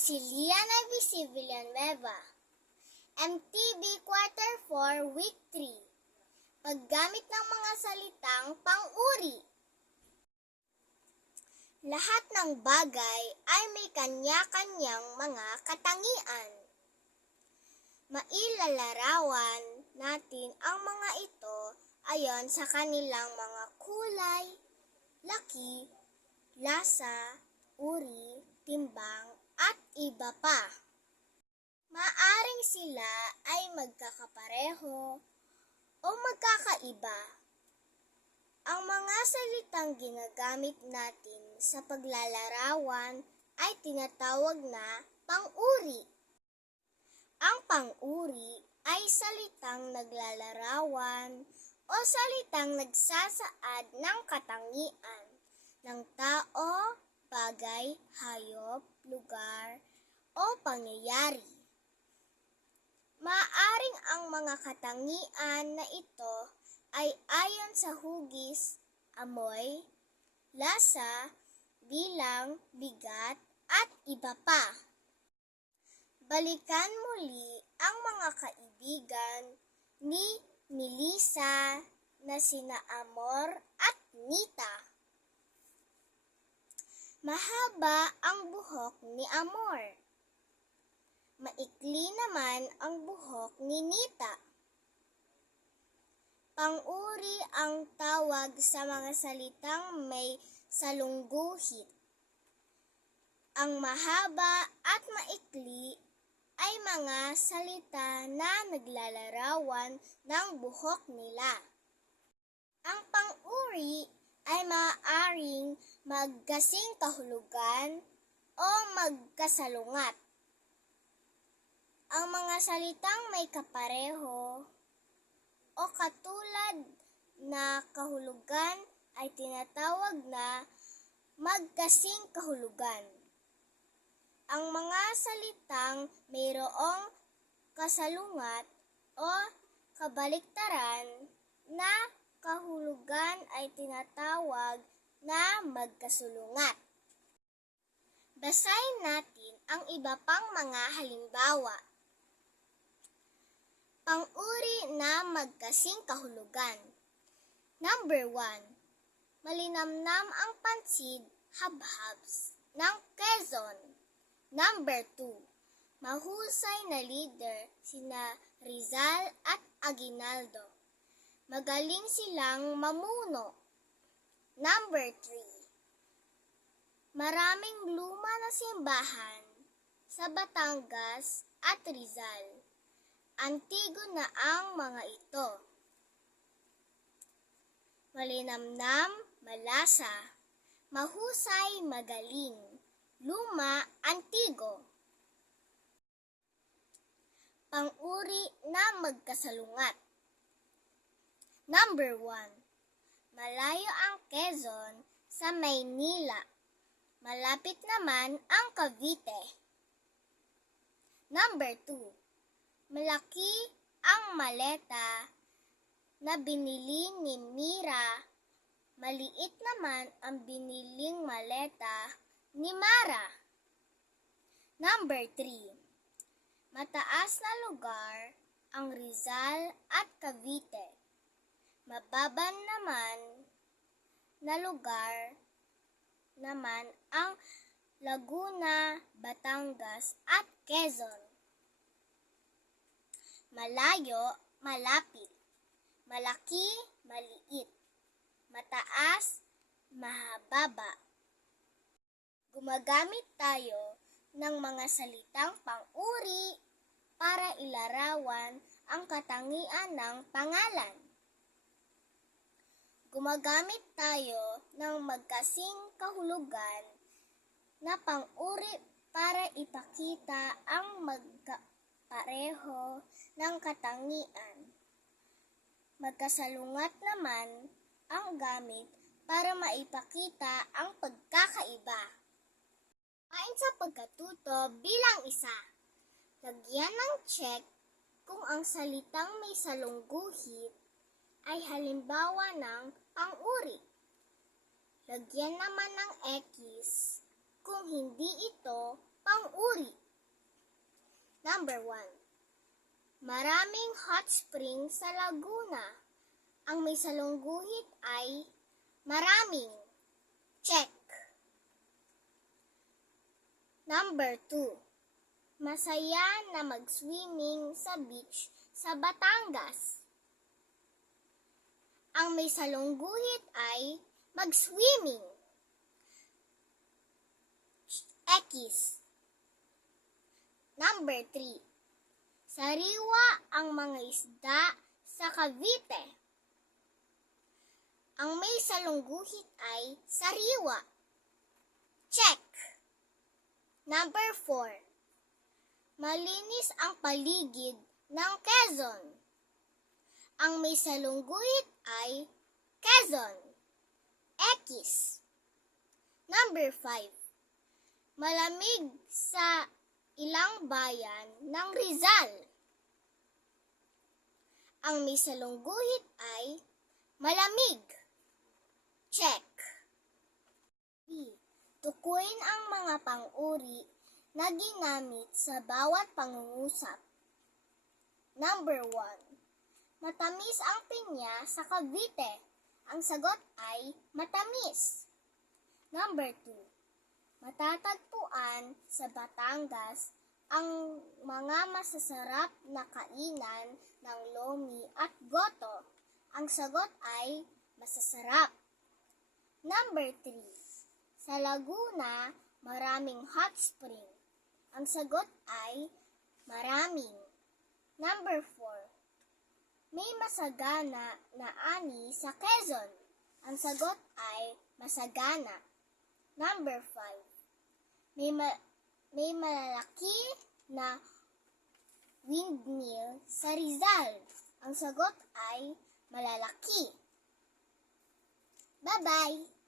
si Liana V. Villanueva, MTB Quarter 4, Week 3. Paggamit ng mga salitang pang-uri. Lahat ng bagay ay may kanya-kanyang mga katangian. Mailalarawan natin ang mga ito ayon sa kanilang mga kulay, laki, lasa, uri, timbang, at iba pa. Maaring sila ay magkakapareho o magkakaiba. Ang mga salitang ginagamit natin sa paglalarawan ay tinatawag na pang-uri. Ang pang-uri ay salitang naglalarawan o salitang nagsasaad ng katangian ng tao, bagay, hayop, lugar, o pangyayari. Maaring ang mga katangian na ito ay ayon sa hugis, amoy, lasa, bilang, bigat, at iba pa. Balikan muli ang mga kaibigan ni Melissa na sina Amor at Nita. Mahaba ang buhok ni Amor. Maikli naman ang buhok ni Nita. Pang-uri ang tawag sa mga salitang may salungguhit. Ang mahaba at maikli ay mga salita na naglalarawan ng buhok nila. Ang pang-uri ay maaaring magkasing kahulugan o magkasalungat. Ang mga salitang may kapareho o katulad na kahulugan ay tinatawag na magkasing kahulugan. Ang mga salitang mayroong kasalungat o kabaliktaran na kahulugan ay tinatawag na magkasulungat. Basahin natin ang iba pang mga halimbawa. Pang-uri na magkasing kahulugan. Number 1. Malinamnam ang pansid, habhabs ng Quezon. Number 2. Mahusay na leader sina Rizal at Aguinaldo. Magaling silang mamuno. Number 3. Maraming luma na simbahan sa Batangas at Rizal. Antigo na ang mga ito. Malinamnam, malasa, mahusay, magaling, luma, antigo. Pang-uri na magkasalungat. Number 1. Malayo ang Quezon sa Maynila. Malapit naman ang Cavite. Number 2. Malaki ang maleta na binili ni Mira. Maliit naman ang biniling maleta ni Mara. Number 3. Mataas na lugar ang Rizal at Cavite. Mababa naman na lugar naman ang Laguna, Batangas at Quezon. Malayo, malapit. Malaki, maliit. Mataas, mahababa. Gumagamit tayo ng mga salitang pang-uri para ilarawan ang katangian ng pangalan. Gumagamit tayo ng magkasing kahulugan na pang-uri para ipakita ang magkapareho ng katangian. Magkasalungat naman ang gamit para maipakita ang pagkakaiba. Ayon sa pagkatuto bilang 1. Lagyan ng check kung ang salitang may salungguhit ay halimbawa ng pang-uri. Lagyan naman ng X kung hindi ito pang pang-uri. Number 1. Maraming hot spring sa Laguna. Ang may salungguhit ay maraming. Check. Number 2. Masaya na mag-swimming sa beach sa Batangas. Ang may salungguhit ay mag-swimming. X. Number 3. Sariwa ang mga isda sa Cavite. Ang may salungguhit ay sariwa. Check. Number 4. Malinis ang paligid ng Quezon. Ang may salungguhit ay Quezon. X. Number 5. Malamig sa ilang bayan ng Rizal. Ang may salungguhit ay malamig. Check. B. Tukuyin ang mga pang-uri na ginamit sa bawat pangungusap. Number 1. Matamis ang pinya sa Cavite. Ang sagot ay matamis. Number 2. Matatagpuan sa Batangas ang mga masasarap na kainan ng lomi at goto. Ang sagot ay masasarap. Number 3. Sa Laguna, maraming hot spring. Ang sagot ay maraming. Number 4. May masagana na ani sa Quezon. Ang sagot ay masagana. Number 5. May malalaki na windmill sa Rizal. Ang sagot ay malalaki. Bye-bye!